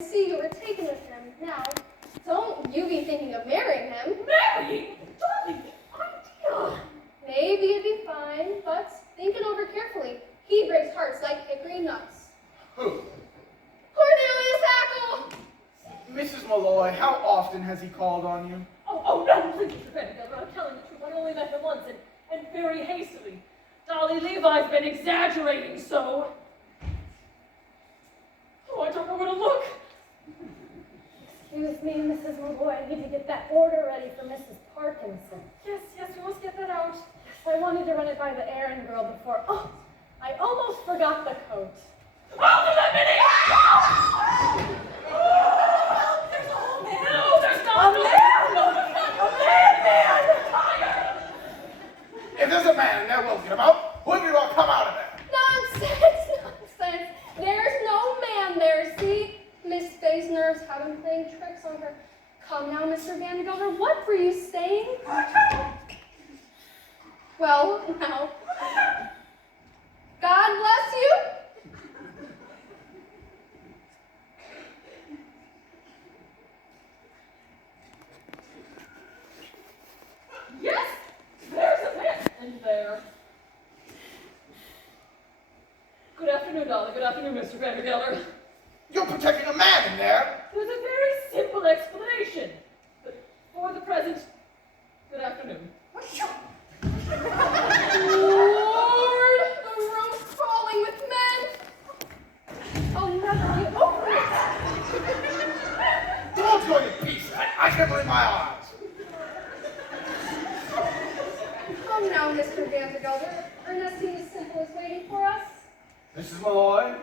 See, you were taken with him. Now, don't you be thinking of marrying him. Marrying? Darling, idea. Maybe it'd be fine, but think it over carefully. He breaks hearts like hickory nuts. Who? Cornelius Hackle! Mrs. Malloy, how often has he called on you? Oh, no, please, Mr. Vandergelder, I'm telling the truth. I only met him once, and very hastily. Dolly Levi's been exaggerating, so... Oh, I don't know where to look. Excuse me, Mrs. Malloy, I need to get that order ready for Mrs. Parkinson. Yes, we must get that out. Yes, I wanted to run it by the errand girl before. Oh, I almost forgot the coat. Oh, there's a minute! Oh, there's a whole man! No, there's not a man! If there's a man in there, we'll get him out. When you all come out of there? Nonsense! There's no man there, see? Miss Faye's nerves have been playing tricks on her. Come now, Mr. Vandergelder, what were you saying? Well, now, God bless you. Yes, there's a man in there. Good afternoon, Dolly. Good afternoon, Mr. Vandergelder. You're protecting a man in there. There's a very simple explanation. But for the present, good afternoon. Lord, the room's crawling with men. I'll never get over it. The world's going to pieces. I can't believe my eyes. Come now, Mr. Vandergelder. Ernestine is simple is waiting for us. Mrs. Malloy,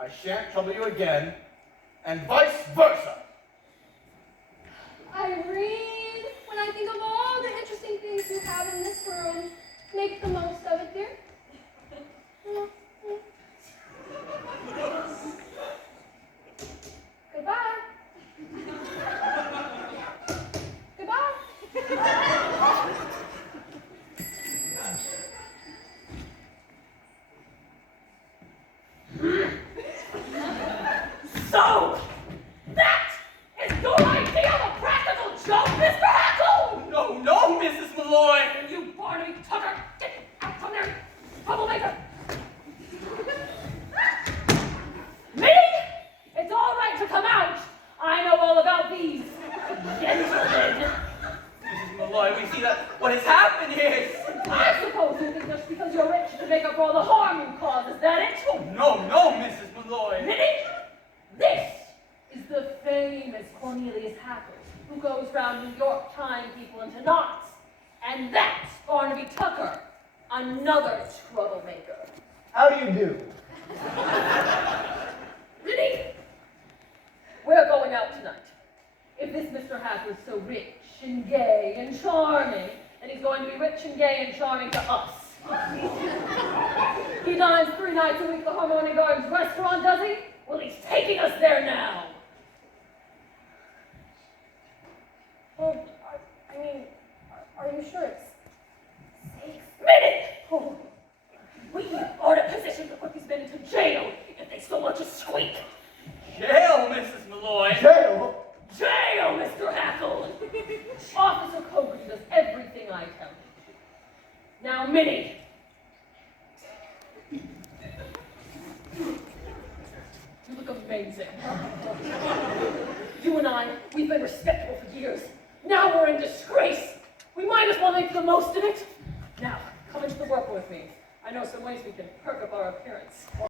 I shan't trouble you again, and vice versa. Irene, when I think of all the interesting things you have in this room, make the most of it, dear. Goodbye. Goodbye. So, that is your idea of a practical joke, Mr. Hackle? No, Mrs. Malloy! And you, Barnaby Tucker, get out from there, troublemaker! Me? It's all right to come out. I know all about these gentlemen. Mrs. Malloy, we see that what has happened is... I suppose you think just because you're rich to make up for all the harm you caused, is that it? Oh, no, Mrs. Malloy. Minnie, this is the famous Cornelius Hackle, who goes round New York tying people into knots. And that's Barnaby Tucker, another troublemaker. How do you do? Minnie, we're going out tonight. If this Mr. Hackle is so rich and gay and charming, then he's going to be rich and gay and charming to us. He dines 3 nights a week at the Harmony Gardens restaurant, does he? Well, he's taking us there now. Well, I mean, are you sure it's safe? Minute! Oh, we are in a position to put these men into jail if they so much as squeak. Jail, Mrs. Malloy. Jail? Jail, Mr. Hackle! Officer Cogan does everything I tell him. Now, Minnie. You look amazing. You and I, we've been respectable for years. Now we're in disgrace. We might as well make the most of it. Now, come into the work with me. I know some ways we can perk up our appearance.